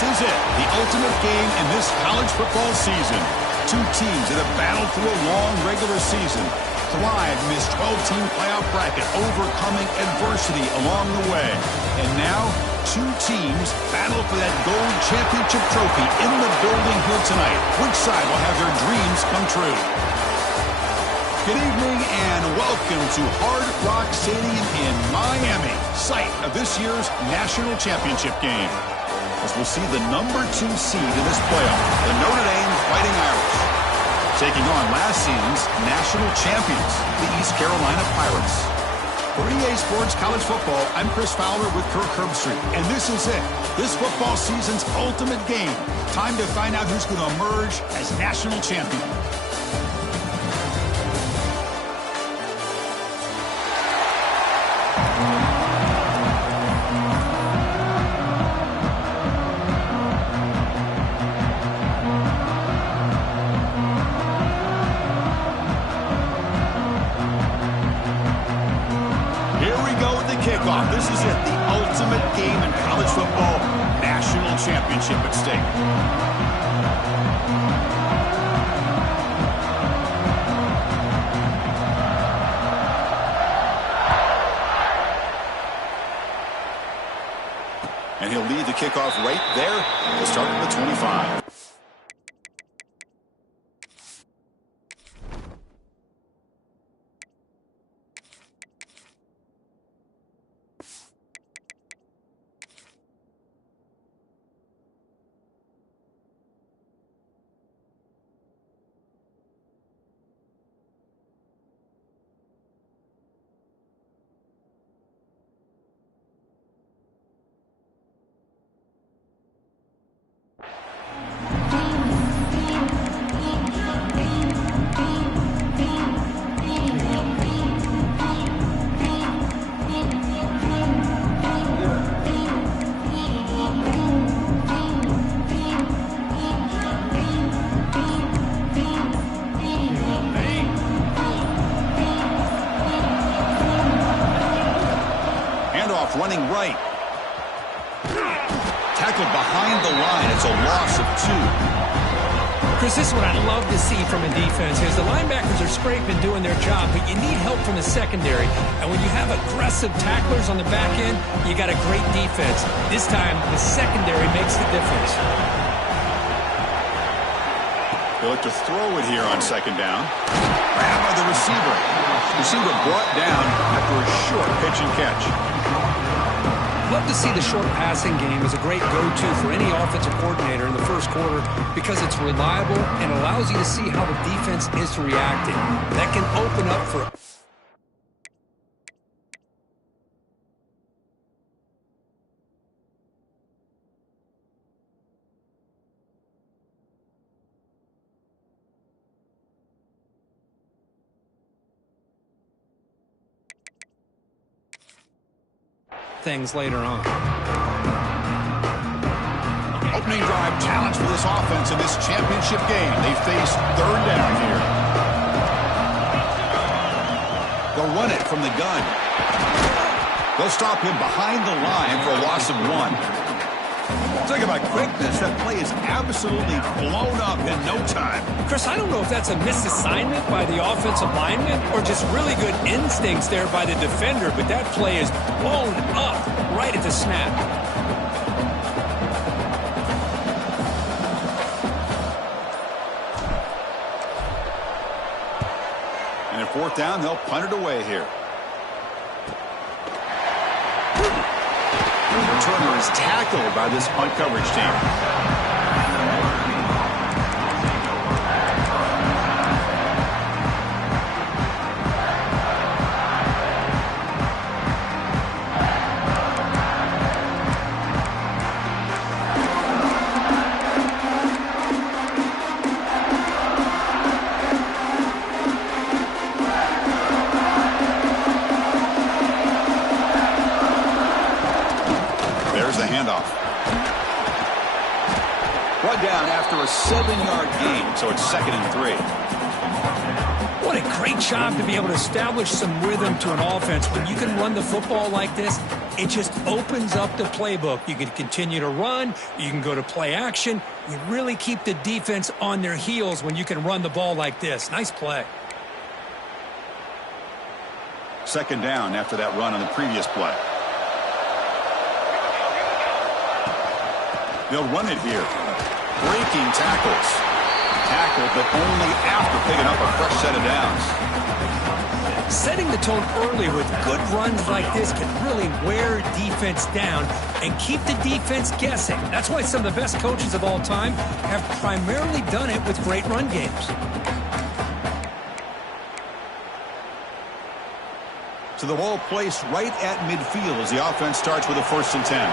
This is it, the ultimate game in this college football season. Two teams that have battled through a long regular season, thrived in this 12-team playoff bracket, overcoming adversity along the way. And now, two teams battle for that gold championship trophy in the building here tonight. Which side will have their dreams come true? Good evening and welcome to Hard Rock Stadium in Miami, site of this year's national championship game. As we'll see the number 2 seed in this playoff, the Notre Dame Fighting Irish, taking on last season's national champions, the East Carolina Pirates. For EA Sports College Football, I'm Chris Fowler with Kirk Herbstreit, and this is it, this football season's ultimate game. Time to find out who's going to emerge as national champion. Kickoff. This is it, the ultimate game in college football, national championship at stake. And he'll lead the kickoff right there. He'll start at the 25. Running right. Tackled behind the line. It's a loss of 2. Chris, this is what I'd love to see from a defense is the linebackers are scraping, doing their job, but you need help from the secondary. And when you have aggressive tacklers on the back end, you got a great defense. This time, the secondary makes the difference. They'll look to throw it here on second down. Grabbed by the receiver. Receiver brought down after a short pitch and catch. Love to see the short passing game as a great go-to for any offensive coordinator in the first quarter because it's reliable and allows you to see how the defense is reacting. That can open up for... things later on. Opening drive challenge for this offense in this championship game. They face third down here. They'll run it from the gun. They'll stop him behind the line for a loss of 1. Talk about quickness. That play is absolutely blown up in no time. Chris, I don't know if that's a misassignment by the offensive lineman or just really good instincts there by the defender, but that play is blown up right at the snap. And at fourth down, they'll punt it away here. The returner is tackled by this punt coverage team. Brought down after a 7-yard gain, so it's 2nd and 3. What a great job to be able to establish some rhythm to an offense. When you can run the football like this, it just opens up the playbook. You can continue to run. You can go to play action. You really keep the defense on their heels when you can run the ball like this. Nice play. Second down after that run on the previous play. They'll run it here. Breaking tackles. Tackled, but only after picking up a fresh set of downs. Setting the tone early with good runs like this can really wear defense down and keep the defense guessing. That's why some of the best coaches of all time have primarily done it with great run games. So the ball placed right at midfield as the offense starts with a 1st and 10.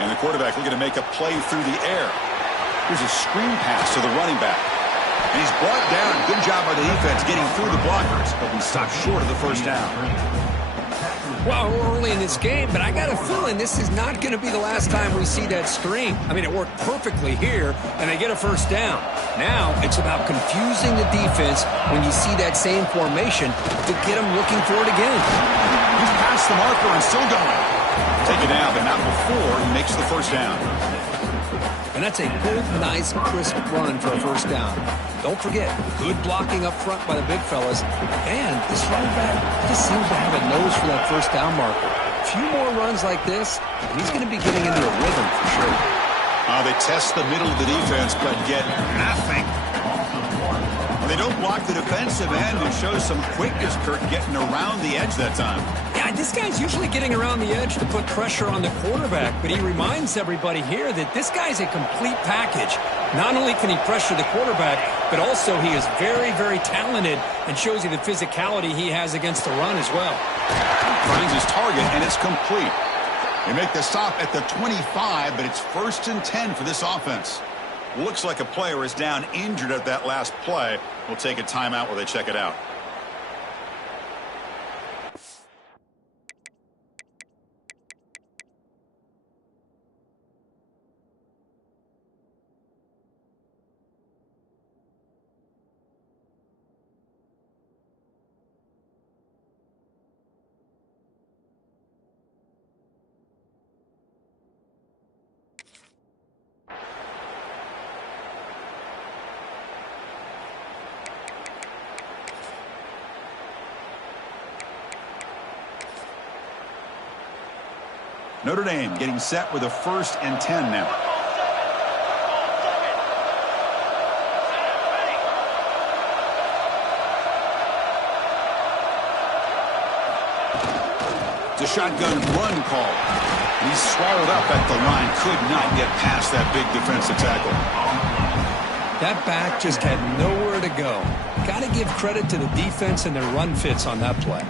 And the quarterback looking to make a play through the air. Here's a screen pass to the running back. And he's brought down. Good job by the defense getting through the blockers, but we stopped short of the 1st down. Well, we're early in this game, but I got a feeling this is not going to be the last time we see that screen. I mean, it worked perfectly here, and they get a 1st down. Now it's about confusing the defense when you see that same formation to get them looking for it again. He's past the marker and still going. Take it down, but not before he makes the 1st down. And that's a good, nice, crisp run for a 1st down. Don't forget, good blocking up front by the big fellas. And this running back just seems to have a nose for that 1st down marker. A few more runs like this, and he's going to be getting into a rhythm for sure. They test the middle of the defense, but get nothing. They don't block the defensive end and show some quickness, Kurt, getting around the edge that time. Yeah, this guy's usually getting around the edge to put pressure on the quarterback, but he reminds everybody here that this guy's a complete package. Not only can he pressure the quarterback, but also he is very, very talented and shows you the physicality he has against the run as well. Finds his target, and it's complete. They make the stop at the 25, but it's 1st and 10 for this offense. Looks like a player is down injured at that last play. We'll take a timeout while they check it out. Notre Dame getting set with a 1st and 10 now. It's a shotgun run call. He's swallowed up at the line. Could not get past that big defensive tackle. That back just had nowhere to go. Got to give credit to the defense and their run fits on that play.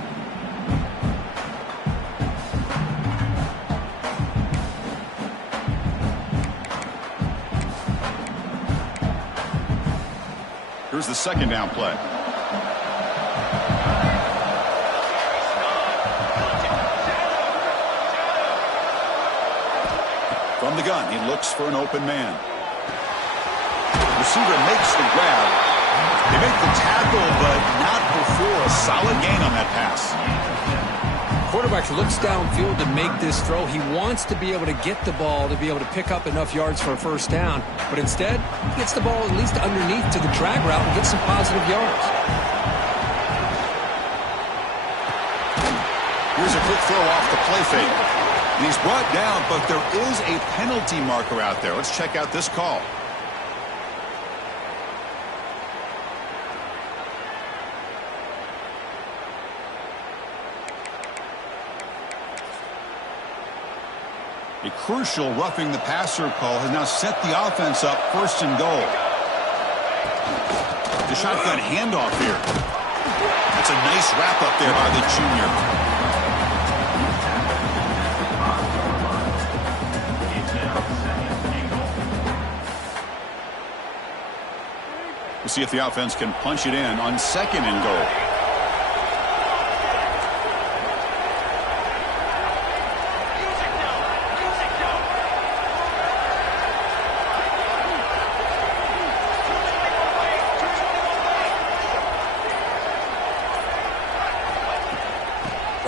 Here's the 2nd down play. From the gun, he looks for an open man. Receiver makes the grab. They make the tackle, but not before a solid gain on that pass. Quarterback looks downfield to make this throw. He wants to be able to get the ball to be able to pick up enough yards for a 1st down, but instead he gets the ball at least underneath to the drag route and gets some positive yards. Here's a quick throw off the play fake. And he's brought down, but there is a penalty marker out there. Let's check out this call. A crucial roughing the passer call has now set the offense up 1st and goal. The shotgun handoff here. That's a nice wrap up there by the junior. We'll see if the offense can punch it in on 2nd and goal.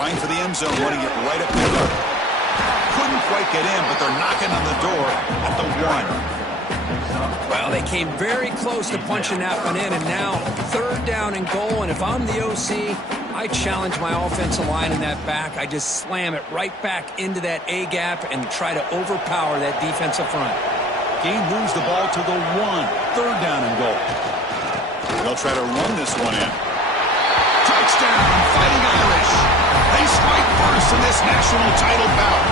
Trying for the end zone, running it right up the gut. Couldn't quite get in, but they're knocking on the door at the 1. Well, they came very close to punching that one in, and now 3rd down and goal. And if I'm the OC, I challenge my offensive line in that back. I just slam it right back into that A gap and try to overpower that defensive front. Gain moves the ball to the 1. 3rd down and goal. They'll try to run this one in. Touchdown, Fighting Irish. They strike first in this national title bout.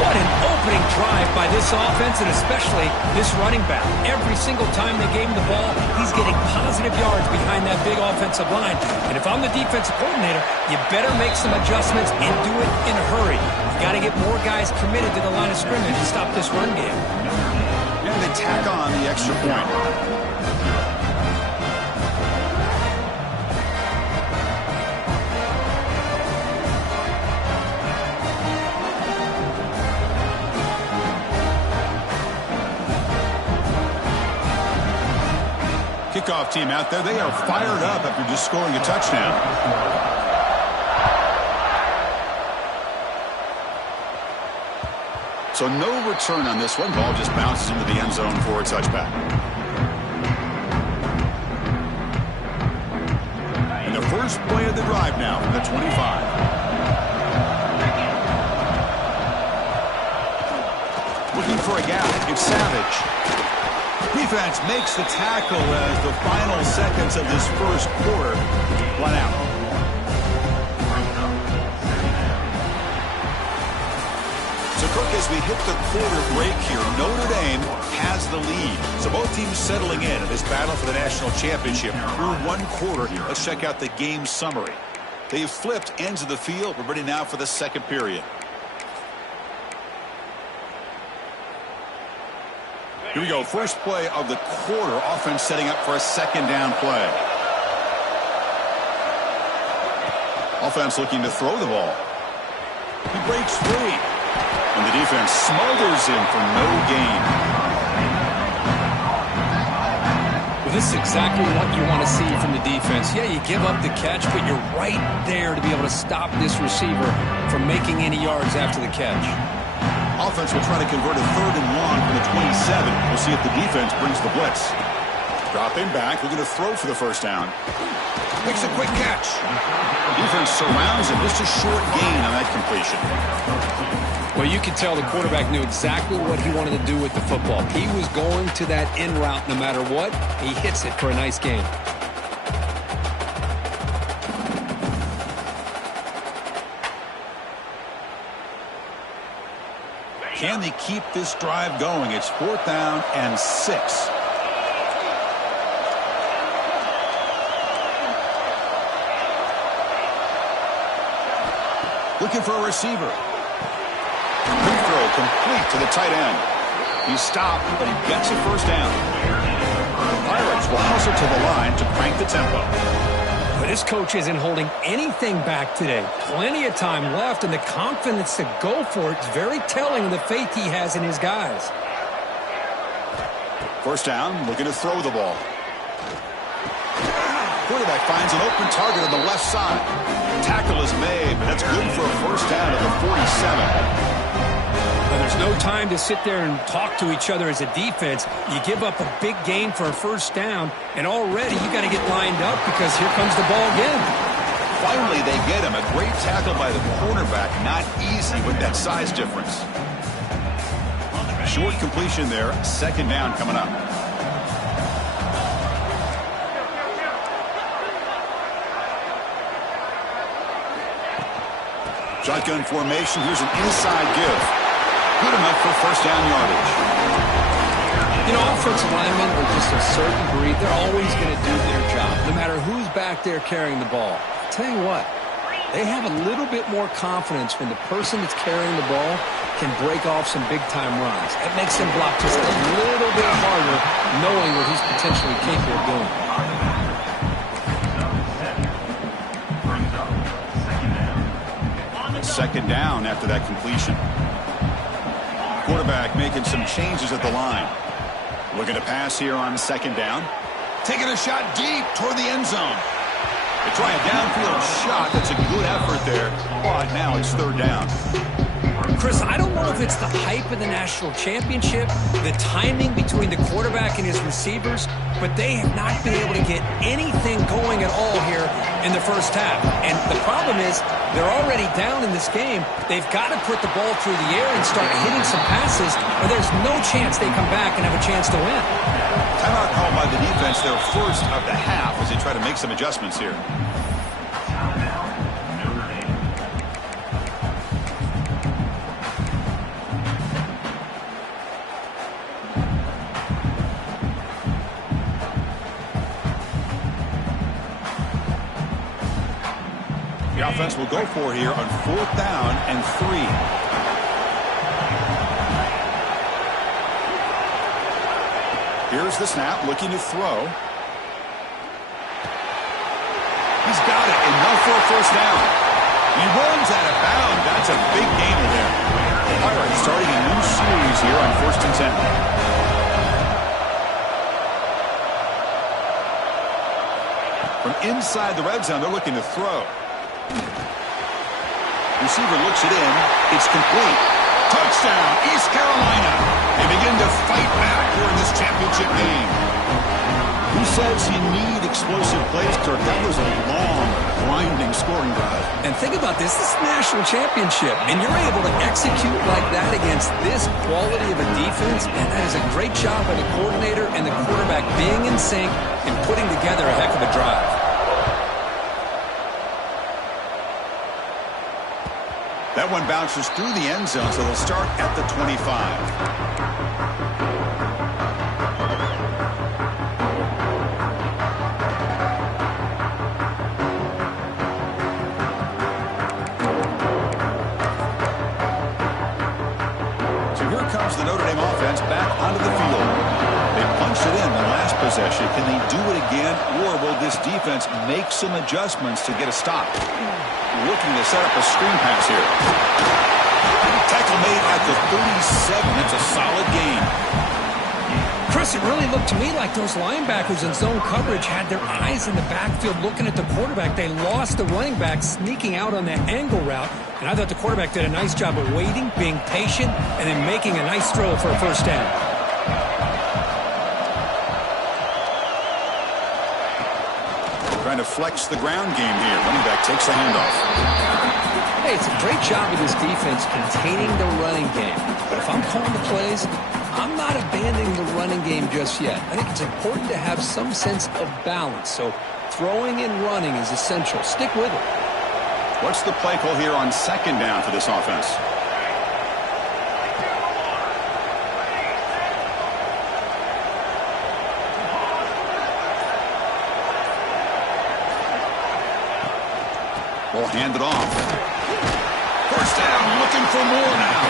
What an opening drive by this offense, and especially this running back. Every single time they gave him the ball, he's getting positive yards behind that big offensive line. And if I'm the defensive coordinator, you better make some adjustments and do it in a hurry. You got to get more guys committed to the line of scrimmage to stop this run game. And they tack on the extra point. Kickoff team out there. They are fired up after just scoring a touchdown. So no return on this one. Ball just bounces into the end zone for a touchback. And the first play of the drive now from the 25. Looking for a gap. It's Savage. Defense makes the tackle as the final seconds of this first quarter run out. So, Kirk, as we hit the quarter break here, Notre Dame has the lead. So both teams settling in this battle for the national championship through one quarter. Let's check out the game summary. They've flipped ends of the field. We're ready now for the second period. Here we go. First play of the quarter. Offense setting up for a 2nd down play. Offense looking to throw the ball. He breaks free. And the defense smothers him for no gain. Well, this is exactly what you want to see from the defense. Yeah, you give up the catch, but you're right there to be able to stop this receiver from making any yards after the catch. Offense will try to convert a 3rd and long from the 27. We'll see if the defense brings the blitz. Dropping back, looking to throw for the first down. Makes a quick catch. Defense surrounds him. Just a short gain on that completion. Well, you could tell the quarterback knew exactly what he wanted to do with the football. He was going to that in route no matter what. He hits it for a nice gain. Can they keep this drive going? It's 4th down and 6. Looking for a receiver. Quick throw complete to the tight end. He's stopped, but he gets a first down. The Pirates will hustle to the line to crank the tempo. But this coach isn't holding anything back today. Plenty of time left, and the confidence to go for it is very telling of the faith he has in his guys. First down, looking to throw the ball. Quarterback finds an open target on the left side. Tackle is made, but that's good for a first down at the 47. Well, there's no time to sit there and talk to each other as a defense. You give up a big gain for a first down, and already you got to get lined up because here comes the ball again. Finally, they get him. A great tackle by the cornerback. Not easy with that size difference. Short completion there. 2nd down coming up. Shotgun formation. Here's an inside give. Good enough for first down yardage. You know, offensive linemen are just a certain breed. They're always going to do their job, no matter who's back there carrying the ball. I'll tell you what, they have a little bit more confidence when the person that's carrying the ball can break off some big-time runs. It makes them block just a little bit harder, knowing what he's potentially capable of doing. Second down after that completion. Quarterback making some changes at the line. Looking to pass here on 2nd down. Taking a shot deep toward the end zone. They try a downfield shot. That's a good effort there. But now it's third down. Chris, I don't know if it's the hype of the national championship, the timing between the quarterback and his receivers, but they have not been able to get anything going at all here in the first half. And the problem is they're already down in this game. They've got to put the ball through the air and start hitting some passes, or there's no chance they come back and have a chance to win. Timeout called by the defense, their first of the half, as they try to make some adjustments here. The offense will go for here on 4th down and 3. Here's the snap, looking to throw. He's got it, enough for a first down. He runs out of bounds. That's a big gain in there. All right, starting a new series here on 1st and 10. From inside the red zone, they're looking to throw. Receiver looks it in. It's complete. Touchdown, East Carolina. They begin to fight back here in this championship game. Who says you need explosive plays, Kirk? That was a long, grinding scoring drive. And think about this. This is the national championship, and you're able to execute like that against this quality of a defense, and that is a great job by the coordinator and the quarterback being in sync and putting together a heck of a drive. That one bounces through the end zone, so they'll start at the 25. So here comes the Notre Dame offense back onto the field. They punched it in the last possession. Can they do it again, or will this defense make some adjustments to get a stop? Looking to set up a screen pass here. Tackle made at the 37. It's a solid gain. Chris, it really looked to me like those linebackers in zone coverage had their eyes in the backfield looking at the quarterback. They lost the running back sneaking out on that angle route. And I thought the quarterback did a nice job of waiting, being patient, and then making a nice throw for a first down. Trying to flex the ground game here. Running back takes the handoff. Hey, it's a great job of this defense containing the running game. But if I'm calling the plays, I'm not abandoning the running game just yet. I think it's important to have some sense of balance. So throwing and running is essential. Stick with it. What's the play call here on 2nd down for this offense? Ball handed off. First down, looking for more now.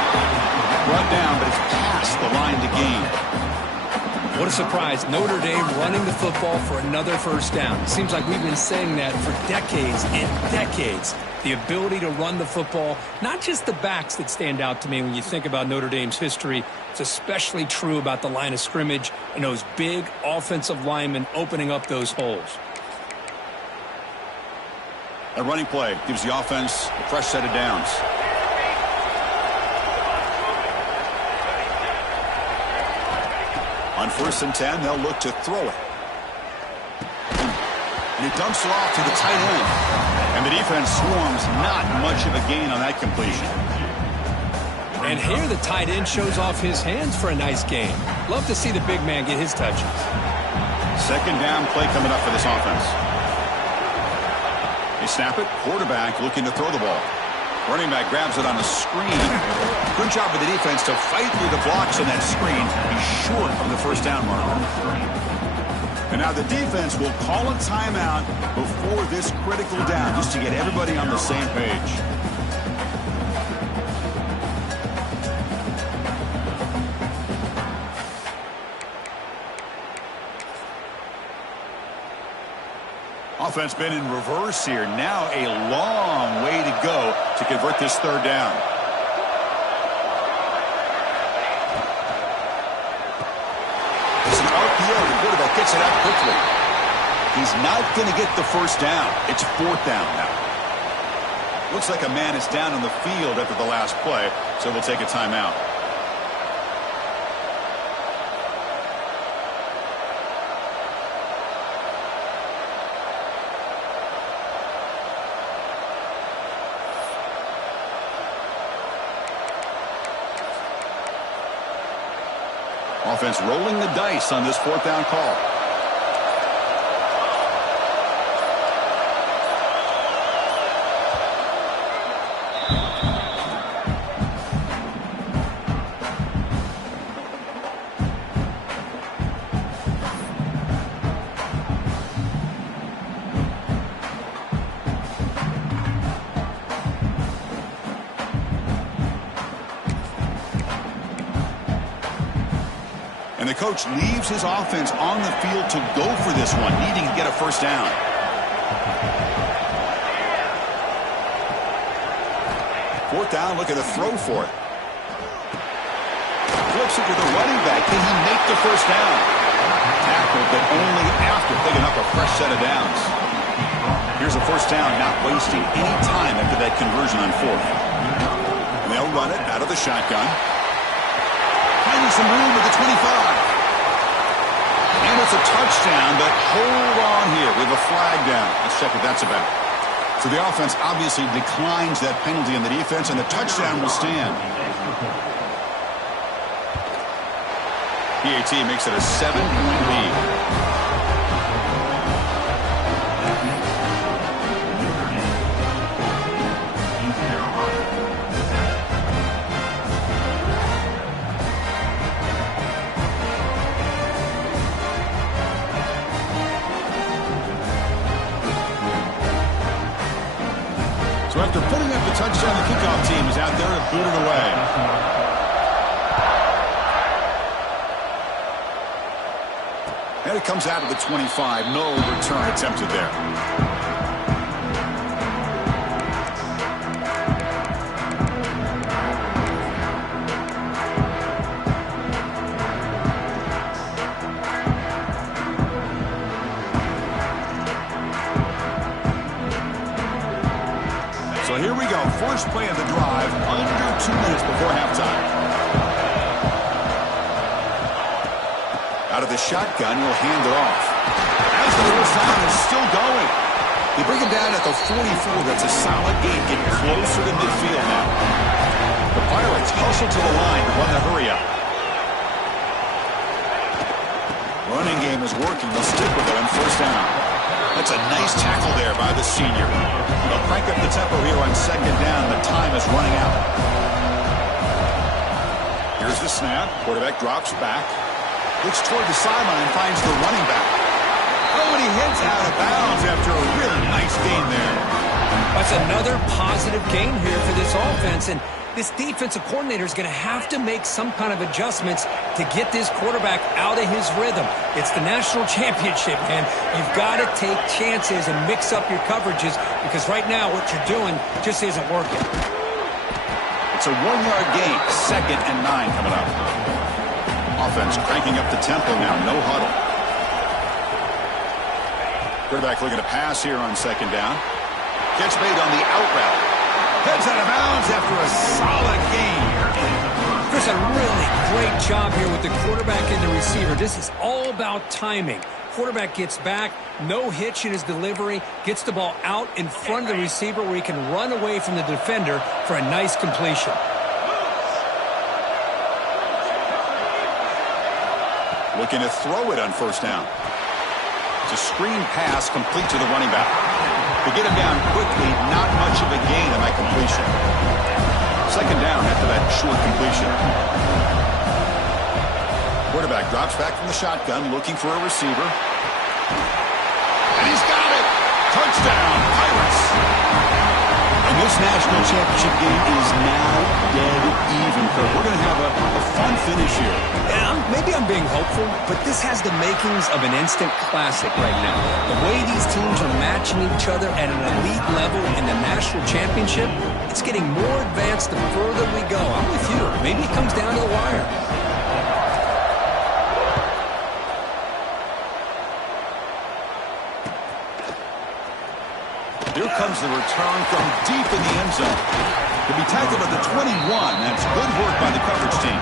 Run down, but it's past the line to gain. What a surprise. Notre Dame running the football for another first down. It seems like we've been saying that for decades and decades. The ability to run the football, not just the backs that stand out to me when you think about Notre Dame's history. It's especially true about the line of scrimmage and those big offensive linemen opening up those holes. A running play gives the offense a fresh set of downs. On 1st and 10, they'll look to throw it. And he dumps it off to the tight end. And the defense swarms, not much of a gain on that completion. And here the tight end shows off his hands for a nice gain. Love to see the big man get his touches. 2nd down play coming up for this offense. They snap it. Quarterback looking to throw the ball. Running back grabs it on the screen. Good job with the defense to fight through the blocks on that screen. He's short of the first down mark. And now the defense will call a timeout before this critical down, just to get everybody on the same page. Offense been in reverse here. Now a long way to go to convert this 3rd down. It's an RPO. The quarterback gets it out quickly. He's not going to get the first down. It's fourth down now. Looks like a man is down on the field after the last play, so we'll take a timeout. Offense rolling the dice on this fourth down call. And the coach leaves his offense on the field to go for this one, needing to get a first down. Fourth down, looking to throw for it. Flips it to the running back. Can he make the first down? Tackled, but only after picking up a fresh set of downs. Here's a first down, not wasting any time after that conversion on fourth. And they'll run it out of the shotgun. Finding some room at the 25. And it's a touchdown, but hold on here. We have a flag down. Let's check what that's about. So the offense obviously declines that penalty on the defense, and the touchdown will stand. PAT makes it a 7-point lead. So after putting up the touchdown, the kickoff team is out there to boot it away. And it comes out of the 25. No return attempted there. So here we go, first play of the drive, under 2 minutes before halftime. Out of the shotgun, he'll hand it off. As the first time is still going. They bring him down at the 44. That's a solid gain, getting closer to midfield now. The Pirates hustle to the line to run the hurry up. Running game is working. They'll stick with it on first down. That's a nice tackle there by the senior. They'll crank up the tempo here on second down. The time is running out. Here's the snap. Quarterback drops back. Looks toward the sideline, finds the running back. Oh, and he heads out of bounds after a really nice gain there. That's another positive gain here for this offense. And this defensive coordinator is going to have to make some kind of adjustments to get this quarterback out of his rhythm. It's the national championship, man. You've got to take chances and mix up your coverages because right now what you're doing just isn't working. It's a 1-yard gain. 2nd and 9 coming up. Offense cranking up the tempo now. No huddle. Quarterback looking to pass here on second down. Catch made on the out route. Heads out of bounds after a solid gain. Chris, a really great job here with the quarterback and the receiver. This is all about timing. Quarterback gets back, no hitch in his delivery, gets the ball out in front of the receiver where he can run away from the defender for a nice completion. Looking to throw it on first down. It's a screen pass complete to the running back. To get him down quickly, not much of a gain on that completion. Second down after that short completion. Quarterback drops back from the shotgun, looking for a receiver. And he's got it! Touchdown, Pirates! And this national championship game is now dead even, Kirk. We're going to have a fun finish here. Yeah, maybe I'm being hopeful, but this has the makings of an instant classic right now. The way these teams are matching each other at an elite level in the national championship, it's getting more advanced the further we go. I'm with you. Maybe it comes down to the wire. Here comes the return from deep in the end zone. To be tackled at the 21, that's good work by the coverage team.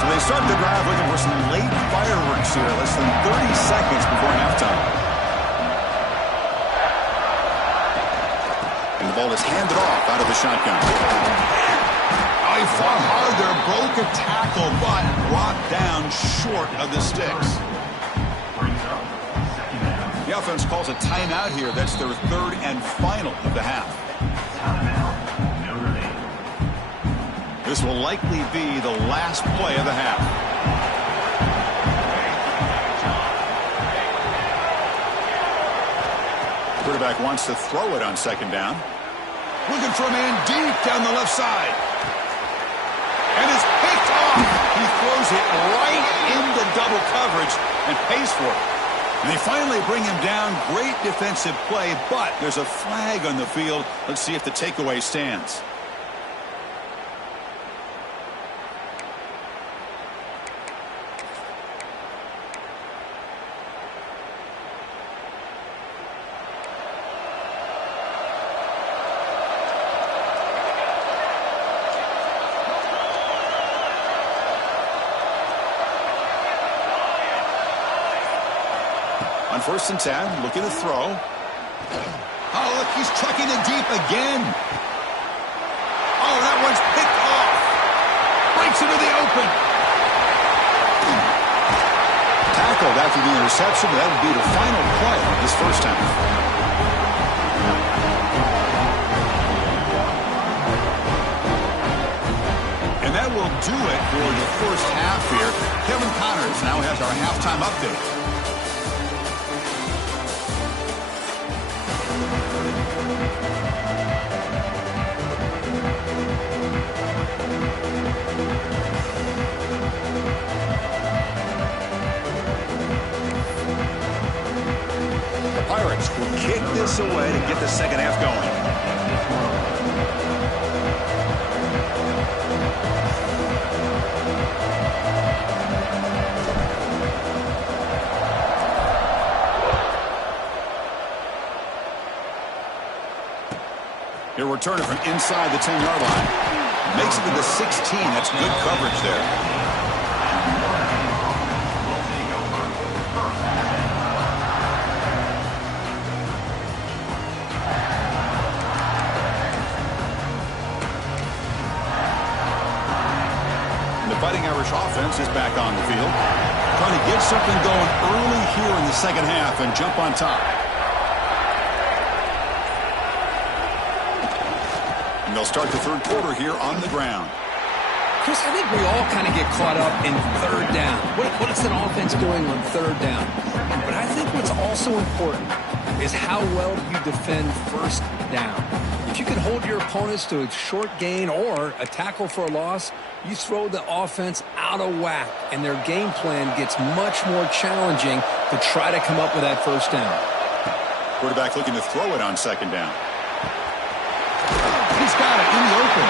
So they start the drive looking for some late fireworks here, less than 30 seconds before halftime. The ball is handed off out of the shotgun. Oh, he fought hard there, broke a tackle, but brought down short of the sticks. The offense calls a timeout here. That's their third and final of the half. This will likely be the last play of the half. Quarterback wants to throw it on second down. Looking for a man deep down the left side. And it's picked off. He throws it right into double coverage and pays for it. And they finally bring him down. Great defensive play, but there's a flag on the field. Let's see if the takeaway stands. On 1st and 10, looking to throw. Oh, look, he's chucking it deep again. Oh, that one's picked off. Breaks into the open. Tackled after the interception. That would be the final play of this first half. And that will do it for the first half here. Kevin Connors now has our halftime update. Pirates will kick this away to get the second half going. He'll return it from inside the 10-yard line. Makes it to the 16. That's good coverage there. Fighting Irish offense is back on the field. Trying to get something going early here in the second half and jump on top. And they'll start the third quarter here on the ground. Chris, I think we all kind of get caught up in third down. What is an offense doing on third down? But I think what's also important is how well you defend first down. If you can hold your opponents to a short gain or a tackle for a loss, you throw the offense out of whack, and their game plan gets much more challenging to try to come up with that first down. Quarterback looking to throw it on second down. He's got it in the open.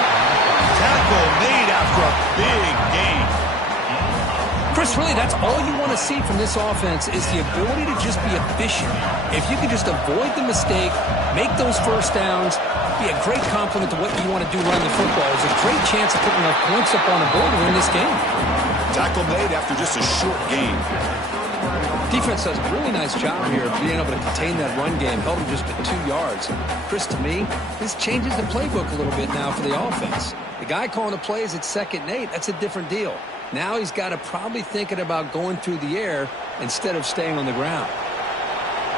Tackle made after a big gain. Chris, really, that's all you want to see from this offense is the ability to just be efficient. If you can just avoid the mistake, make those first downs, be a great compliment to what you want to do running the football. There's a great chance of putting enough points up on the board to win this game. Tackle made after just a short gain. Defense does a really nice job here of being able to contain that run game. Held him just at 2 yards. Chris, to me, this changes the playbook a little bit now for the offense. The guy calling the plays at 2nd and 8, that's a different deal. Now he's got to probably thinking about going through the air instead of staying on the ground.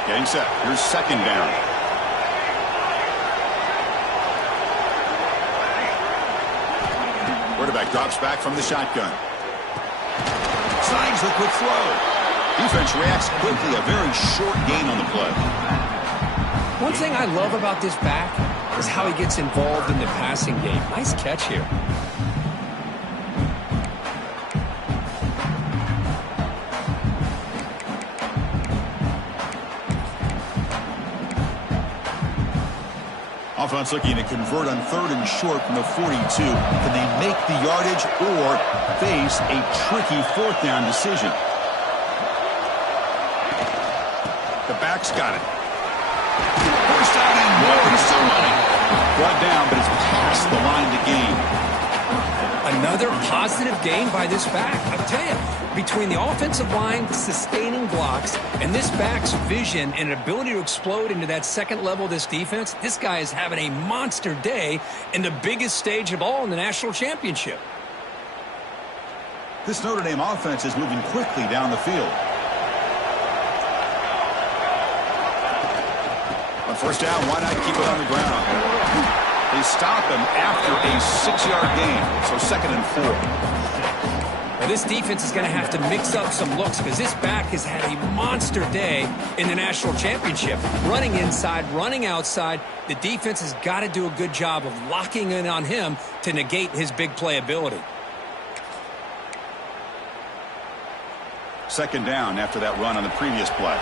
Getting set. Here's second down. Quarterback drops back from the shotgun. Signs the quick throw. Defense reacts quickly. A very short gain on the play. One thing I love about this back is how he gets involved in the passing game. Nice catch here. Offense looking to convert on 3rd and short from the 42. Can they make the yardage or face a tricky 4th down decision? The back's got it. First down and more. He's still running. Brought down, but it's past the line to gain. Another positive gain by this back. I'll tell you, between the offensive line sustaining blocks and this back's vision and ability to explode into that second level of this defense, this guy is having a monster day in the biggest stage of all in the national championship. This Notre Dame offense is moving quickly down the field. On first down, why not keep it on the ground? They stop him after a 6-yard gain, so 2nd and 4. Now this defense is going to have to mix up some looks because this back has had a monster day in the national championship. Running inside, running outside. The defense has got to do a good job of locking in on him to negate his big play ability. 2nd down after that run on the previous play.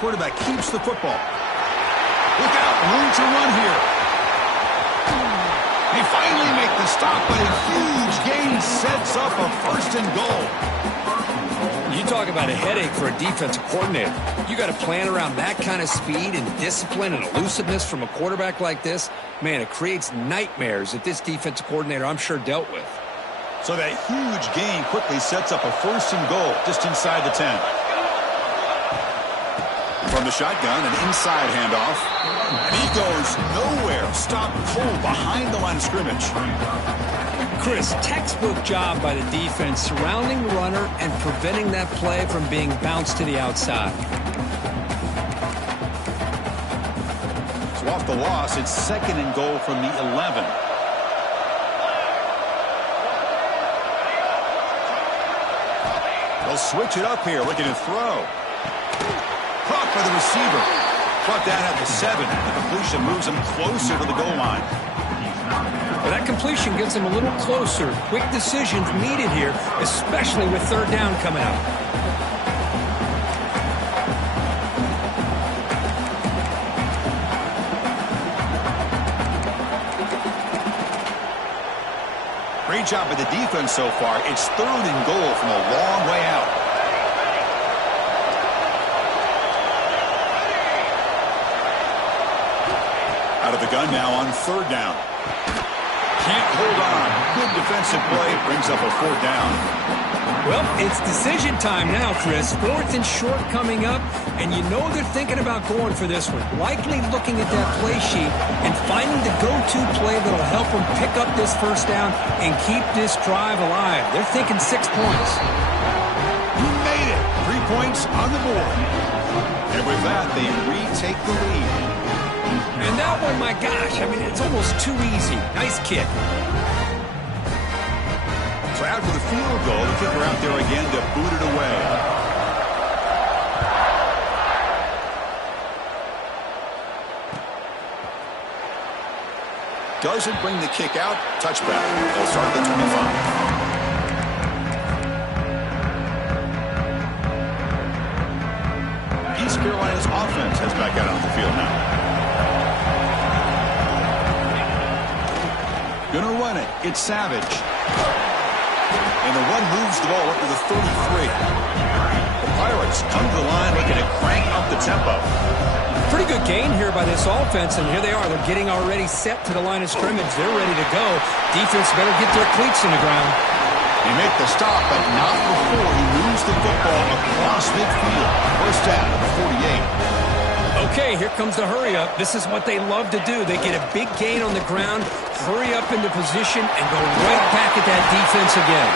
Quarterback keeps the football. Look out, room to run here. They finally make the stop, but a huge gain sets up a 1st and goal. You talk about a headache for a defensive coordinator. You got to plan around that kind of speed and discipline and elusiveness from a quarterback like this. Man, it creates nightmares that this defensive coordinator, I'm sure, dealt with. So that huge gain quickly sets up a 1st and goal just inside the 10. From the shotgun, an inside handoff. And he goes nowhere. Stopped cold behind the line of scrimmage. Chris, textbook job by the defense surrounding the runner and preventing that play from being bounced to the outside. So off the loss, it's 2nd and goal from the 11. They'll switch it up here, looking to throw. Caught by the receiver. Brought down at the 7. The completion moves him closer to the goal line. Well, that completion gets him a little closer. Quick decisions needed here, especially with 3rd down coming up. Great job by the defense so far. It's 3rd and goal from a long way out. Out of the gun now on 3rd down. Can't hold on. Good defensive play. Brings up a 4th down. Well, it's decision time now, Chris. 4th and short coming up, and you know they're thinking about going for this one. Likely looking at that play sheet and finding the go-to play that'll help them pick up this 1st down and keep this drive alive. They're thinking 6 points. You made it. 3 points on the board. And with that, they retake the lead. And that one, my gosh, I mean, it's almost too easy. Nice kick. So after the field goal, the kicker out there again to boot it away. Doesn't bring the kick out. Touchback. They'll start at the 25. East Carolina's offense has back out on the field now. Gonna run it. It's Savage. And the run moves the ball up to the 33. The Pirates come to the line looking to crank up the tempo. Pretty good gain here by this offense, and here they are. They're getting already set to the line of scrimmage. They're ready to go. Defense better get their cleats in the ground. They make the stop, but not before he moves the football across midfield. 1st down at the 48. Okay, here comes the hurry-up. This is what they love to do. They get a big gain on the ground, hurry up into position, and go right back at that defense again.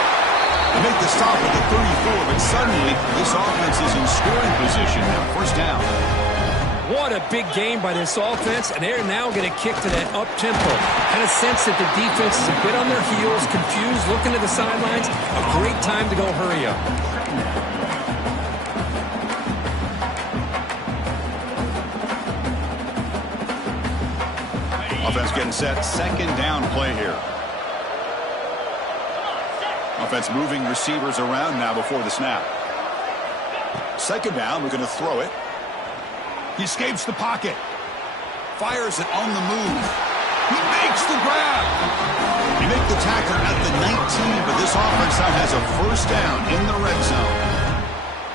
They make the stop at the 34, but suddenly this offense is in scoring position. Now 1st down. What a big game by this offense, and they're now going to kick to that up-tempo. Kind of sense that the defense is a bit on their heels, confused, looking to the sidelines. A great time to go hurry up. Offense getting set. 2nd down play here. Offense moving receivers around now before the snap. Second down, we're going to throw it. He escapes the pocket. Fires it on the move. He makes the grab. He makes the tackle at the 19, but this offense now has a first down in the red zone.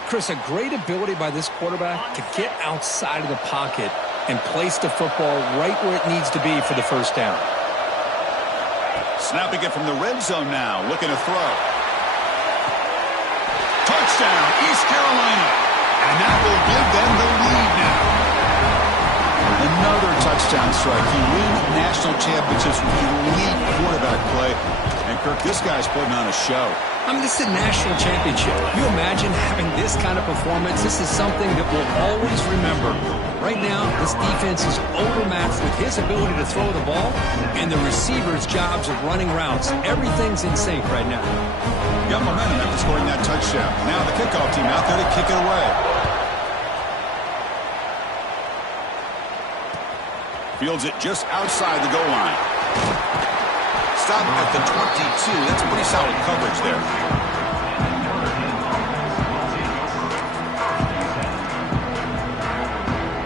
Chris, a great ability by this quarterback to get outside of the pocket and place the football right where it needs to be for the first down. Snapping it from the red zone now, looking to throw. Touchdown, East Carolina. And that will give them the lead now. Another touchdown strike. You win national championships with elite quarterback play. And, Kirk, this guy's putting on a show. I mean, this is a national championship. You imagine having this kind of performance? This is something that we'll always remember. Right now, this defense is overmatched with his ability to throw the ball and the receivers' jobs of running routes. Everything's in sync right now. Got momentum after scoring that touchdown. Now the kickoff team out there to kick it away. Fields it just outside the goal line. Stop at the 22. That's pretty solid coverage there.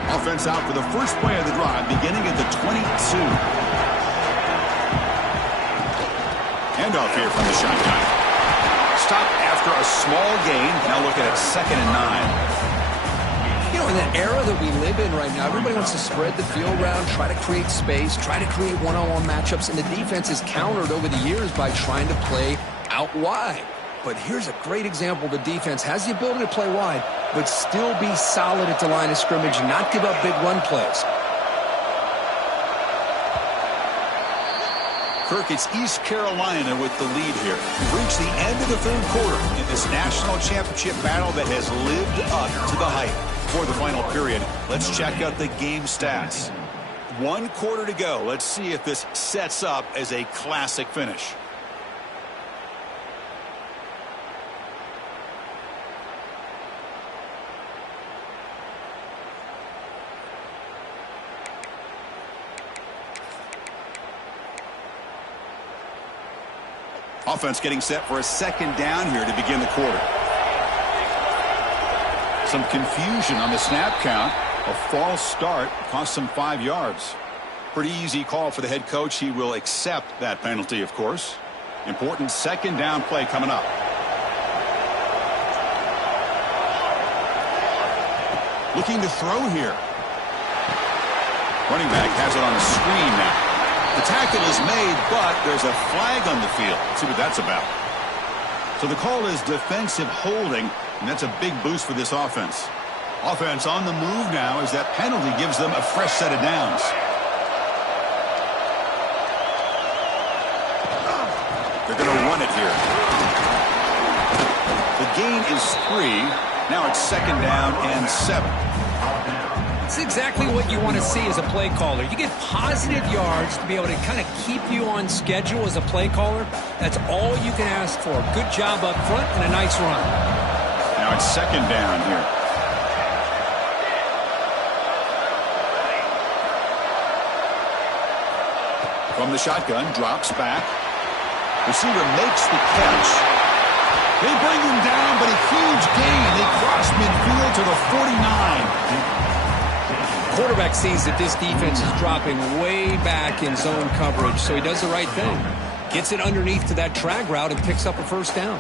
Offense out for the first play of the drive, beginning at the 22. Handoff here from the shotgun. Stop after a small gain. Now looking at 2nd and 9. You know, in the era that we live in right now, everybody wants to spread the field around, try to create space, try to create one-on-one matchups, and the defense is countered over the years by trying to play out wide. But here's a great example. The defense has the ability to play wide, but still be solid at the line of scrimmage and not give up big run plays. Kirk, it's East Carolina with the lead here. We've reached the end of the third quarter in this national championship battle that has lived up to the hype. For the final period, let's check out the game stats. 1 quarter to go. Let's see if this sets up as a classic finish. Offense getting set for a second down here to begin the quarter. Some confusion on the snap count. A false start cost some 5 yards. Pretty easy call for the head coach. He will accept that penalty, of course. Important second down play coming up. Looking to throw here. Running back has it on a screen now. The tackle is made, but there's a flag on the field. Let's see what that's about. So the call is defensive holding, and that's a big boost for this offense. Offense on the move now as that penalty gives them a fresh set of downs. They're going to run it here. The gain is 3. Now it's 2nd down and 7. It's exactly what you want to see as a play caller. You get positive yards to be able to kind of keep you on schedule as a play caller. That's all you can ask for. Good job up front and a nice run. Now it's 2nd down here. From the shotgun, drops back. Receiver makes the catch. They bring him down, but a huge gain. They cross midfield to the 49. Quarterback sees that this defense is dropping way back in zone coverage, so he does the right thing. Gets it underneath to that drag route and picks up a first down.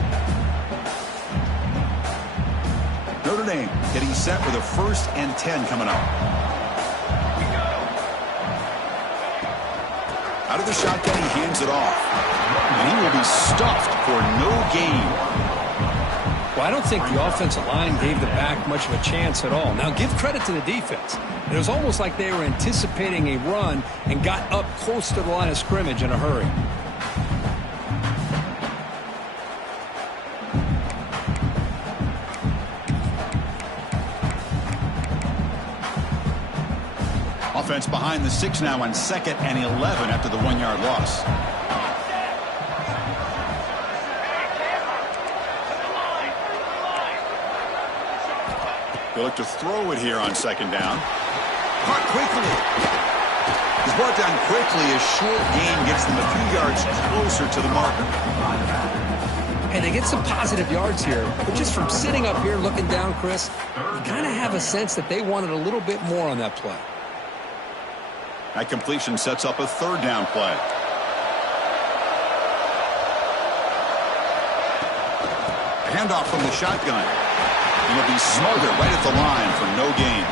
Notre Dame getting set for the 1st and 10 coming up. Out of the shotgun, he hands it off. And he will be stuffed for no gain. Well, I don't think the offensive line gave the back much of a chance at all. Now, give credit to the defense. It was almost like they were anticipating a run and got up close to the line of scrimmage in a hurry. Offense behind the 6 now on 2nd and 11 after the 1-yard loss. They look to throw it here on 2nd down. Caught quickly. He's brought down quickly. A short gain gets them a few yards closer to the marker. Hey, they get some positive yards here, but just from sitting up here looking down, Chris, you kind of have a sense that they wanted a little bit more on that play. That completion sets up a third down play. Handoff from the shotgun. It'll be smothered right at the line for no gain.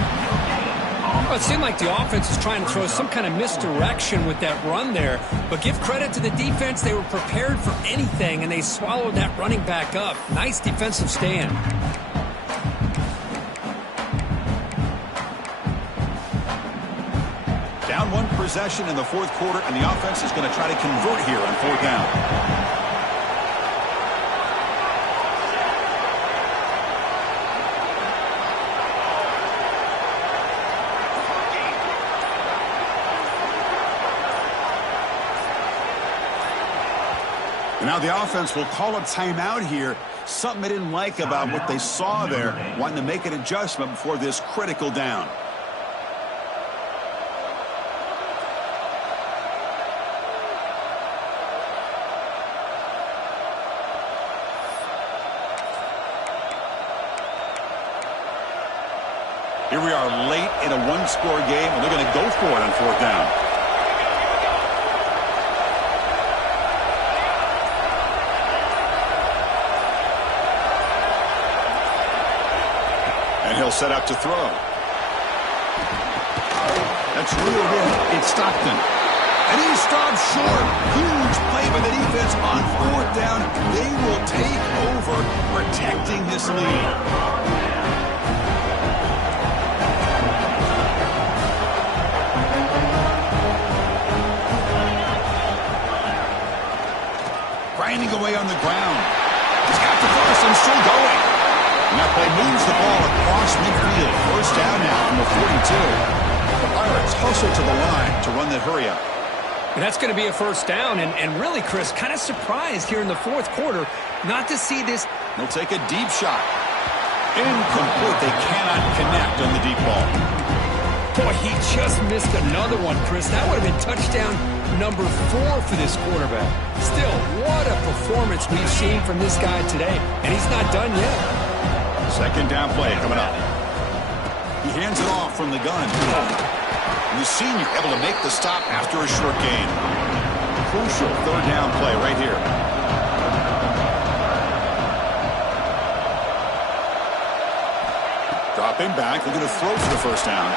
Well, it seemed like the offense was trying to throw some kind of misdirection with that run there. But give credit to the defense. They were prepared for anything, and they swallowed that running back up. Nice defensive stand. Down one possession in the fourth quarter, and the offense is going to try to convert here on fourth down. Now the offense will call a timeout here. Something they didn't like about what they saw there. Wanting to make an adjustment before this critical down. Here we are late in a one-score game, and they're going to go for it on fourth down. He'll set up to throw. That's reeled in. It's Stockton. And he stops short. Huge play by the defense on fourth down. They will take over, protecting this lead. Grinding away on the ground. He's got the first and still going. And that play moves the ball across midfield. First down now from the 42. The Pirates hustle to the line to run the hurry-up. And that's going to be a first down. And really, Chris, kind of surprised here in the fourth quarter not to see this. They'll take a deep shot. Incomplete. They cannot connect on the deep ball. Boy, he just missed another one, Chris. That would have been touchdown number 4 for this quarterback. Still, what a performance we've seen from this guy today. And he's not done yet. Second down play coming up. He hands it off from the gun. And the senior able to make the stop after a short gain. Crucial third down play right here. Dropping back, looking to throw for the first down.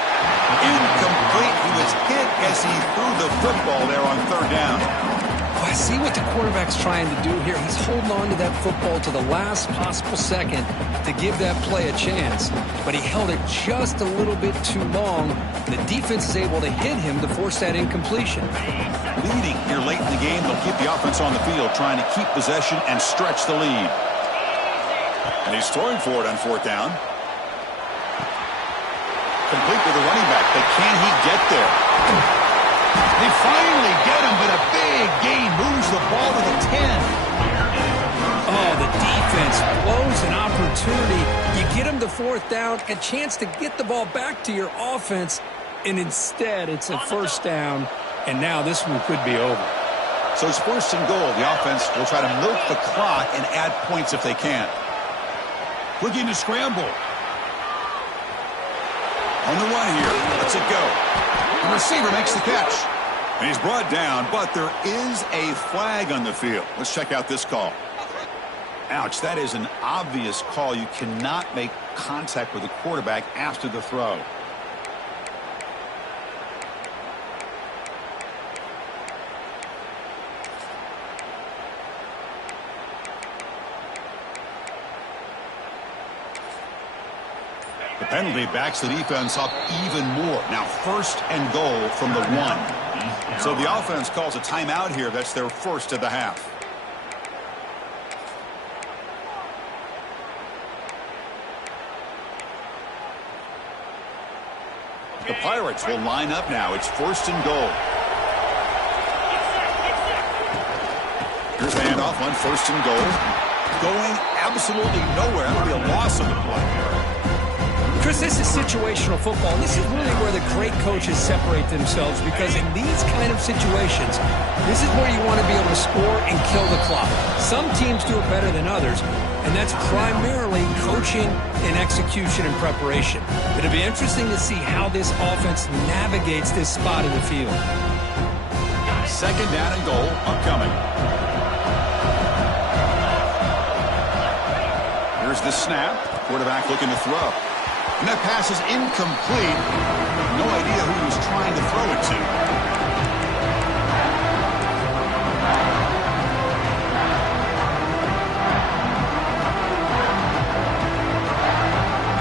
Incomplete. He was hit as he threw the football there on third down. I see what the quarterback's trying to do here. He's holding on to that football to the last possible second to give that play a chance. But he held it just a little bit too long. The defense is able to hit him to force that incompletion. Leading here late in the game, they'll keep the offense on the field, trying to keep possession and stretch the lead. And he's throwing for it on fourth down. Complete with the running back, but can he get there? They finally get him, but a big gain moves the ball to the 10. Oh, the defense blows an opportunity. You get him to fourth down, a chance to get the ball back to your offense, and instead it's a first down, and now this one could be over. So it's first and goal. The offense will try to milk the clock and add points if they can. Looking to scramble. On the run here. Let's it go. The receiver makes the catch. And he's brought down, but there is a flag on the field. Let's check out this call. Ouch, that is an obvious call. You cannot make contact with the quarterback after the throw. The penalty backs the defense up even more. Now first and goal from the 1. So the offense calls a timeout here. That's their first of the half. The Pirates will line up now. It's first and goal. Here's the handoff on first and goal. Going absolutely nowhere. That'll be a loss on the play. Chris, this is situational football. This is really where the great coaches separate themselves, because in these kind of situations, this is where you want to be able to score and kill the clock. Some teams do it better than others, and that's primarily coaching and execution and preparation. It'll be interesting to see how this offense navigates this spot in the field. Second down and goal upcoming. Here's the snap. Quarterback looking to throw. And that pass is incomplete. No idea who he was trying to throw it to.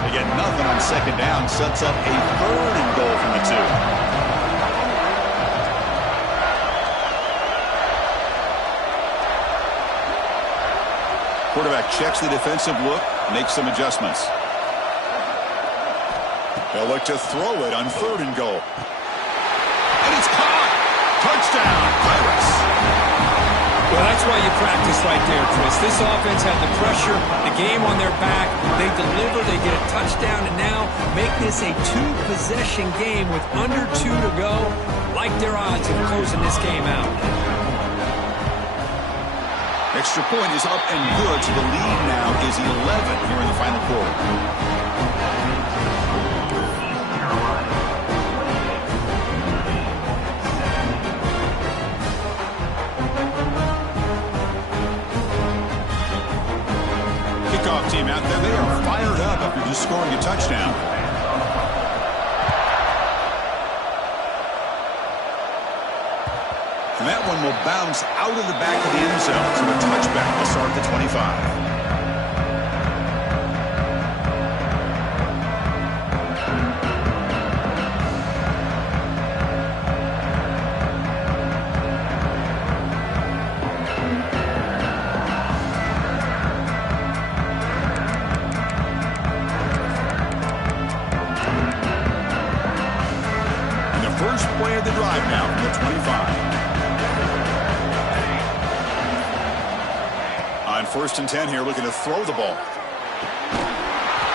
They get nothing on second down. Sets up a third and goal from the 2. Quarterback checks the defensive look, makes some adjustments. They'll look to throw it on third and goal. And it's caught! Touchdown, Pirates! Well, that's why you practice right there, Chris. This offense had the pressure, the game on their back. They deliver, they get a touchdown, and now make this a two-possession game with under 2 to go. Like their odds of closing this game out. Extra point is up and good, so the lead now is 11 here in the final quarter. Kickoff team out there, they are fired up after just scoring a touchdown. And that one will bounce out of the back of the end zone, so a touchback will start at the 25. And the first play of the drive now from the 25. First and 10 here, looking to throw the ball.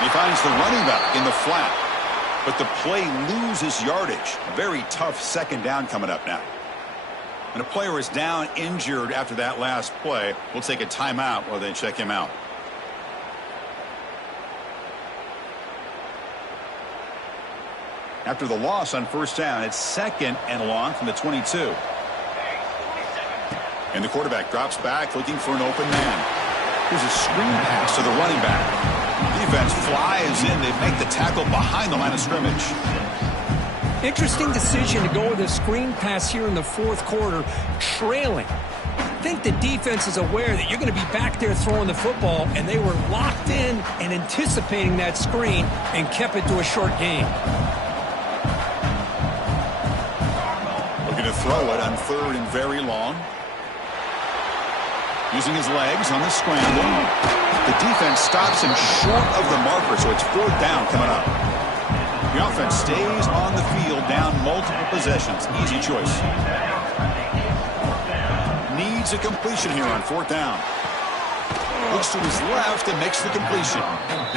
He finds the running back in the flat, but the play loses yardage. Very tough second down coming up now. And a player is down injured after that last play. We'll take a timeout while they check him out. After the loss on first down, it's second and long from the 22. And the quarterback drops back looking for an open man. Here's a screen pass to the running back. Defense flies in. They make the tackle behind the line of scrimmage. Interesting decision to go with a screen pass here in the fourth quarter, trailing. I think the defense is aware that you're going to be back there throwing the football, and they were locked in and anticipating that screen and kept it to a short gain. Looking to throw it on third and very long. Using his legs on the scramble. The defense stops him short of the marker, so it's fourth down coming up. The offense stays on the field, down multiple possessions. Easy choice. Needs a completion here on fourth down. Looks to his left and makes the completion.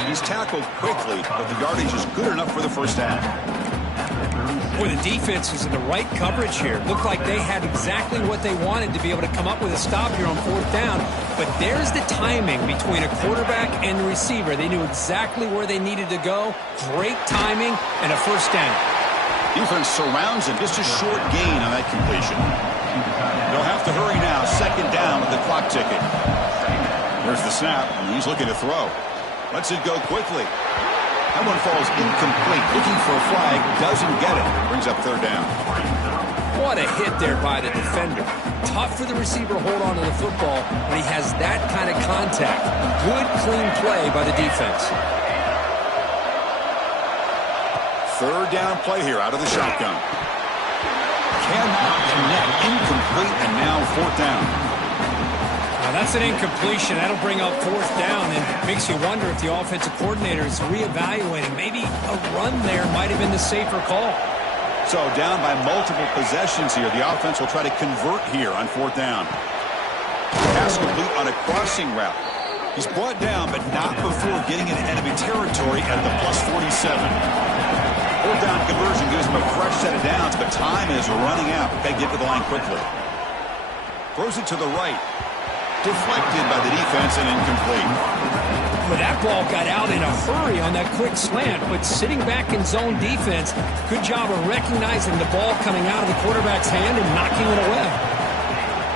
He's tackled quickly, but the yardage is good enough for the first down. Boy, the defense is in the right coverage here. Looked like they had exactly what they wanted to be able to come up with a stop here on fourth down. But there's the timing between a quarterback and the receiver. They knew exactly where they needed to go. Great timing and a first down. Defense surrounds him. Just a short gain on that completion. They'll have to hurry now. Second down with the clock ticking. There's the snap, and he's looking to throw. Lets it go quickly. That one falls incomplete. Looking for a flag, doesn't get it. Brings up third down. What a hit there by the defender. Tough for the receiver to hold on to the football when he has that kind of contact. Good, clean play by the defense. Third down play here out of the shotgun. Cannot connect. Incomplete, and now fourth down. Now that's an incompletion. That'll bring up fourth down and makes you wonder if the offensive coordinator is reevaluating. Maybe a run there might have been the safer call. So down by multiple possessions here. The offense will try to convert here on fourth down. Pass complete on a crossing route. He's brought down, but not before getting into enemy territory at the +47. Fourth down conversion gives him a fresh set of downs, but time is running out. Got to get to the line quickly. Throws it to the right. Deflected by the defense and incomplete. Well, that ball got out in a hurry on that quick slant, but sitting back in zone defense, good job of recognizing the ball coming out of the quarterback's hand and knocking it away.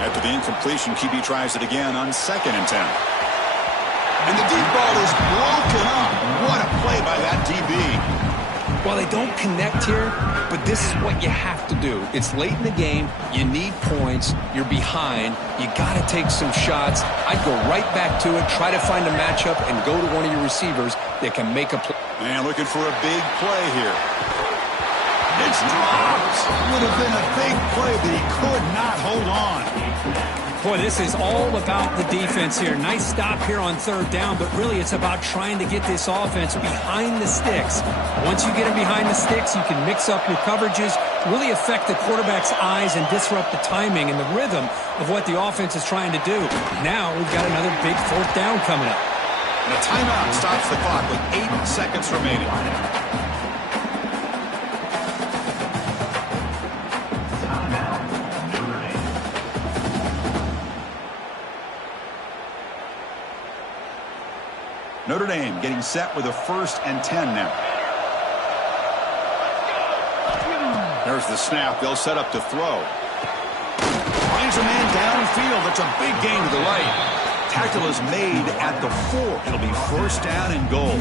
After the incompletion, QB tries it again on 2nd and 10. And the deep ball is broken up. What a play by that DB. Well, they don't connect here, but this is what you have to do. It's late in the game. You need points. You're behind. You got to take some shots. I'd go right back to it, try to find a matchup, and go to one of your receivers that can make a play. And looking for a big play here. It's dropped. Would have been a big play, but he could not hold on. Boy, this is all about the defense here. Nice stop here on 3rd down, but really it's about trying to get this offense behind the sticks. Once you get them behind the sticks, you can mix up your coverages, really affect the quarterback's eyes and disrupt the timing and the rhythm of what the offense is trying to do. Now we've got another big 4th down coming up. And a timeout stops the clock with 8 seconds remaining. Notre Dame getting set with a 1st and 10 now. There's the snap. They'll set up to throw. Finds a man downfield. That's a big gain to the right. Tackle is made at the 4. It'll be 1st down and goal.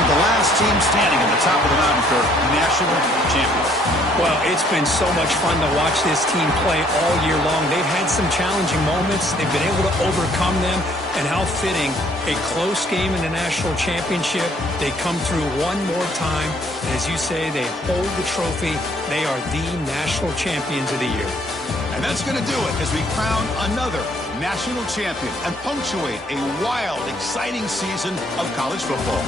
The last team standing at the top of the mountain for national champions. Well, it's been so much fun to watch this team play all year long. They've had some challenging moments. They've been able to overcome them. And how fitting, a close game in the national championship. They come through one more time. And as you say, they hold the trophy. They are the national champions of the year. And that's going to do it as we crown another national champion and punctuate a wild, exciting season of college football.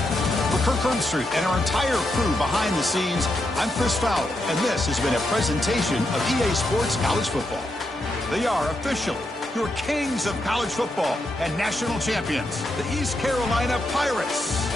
For Kirk Herbstreit and our entire crew behind the scenes, I'm Chris Fowler, and this has been a presentation of EA Sports College Football. They are officially your kings of college football and national champions, the East Carolina Pirates.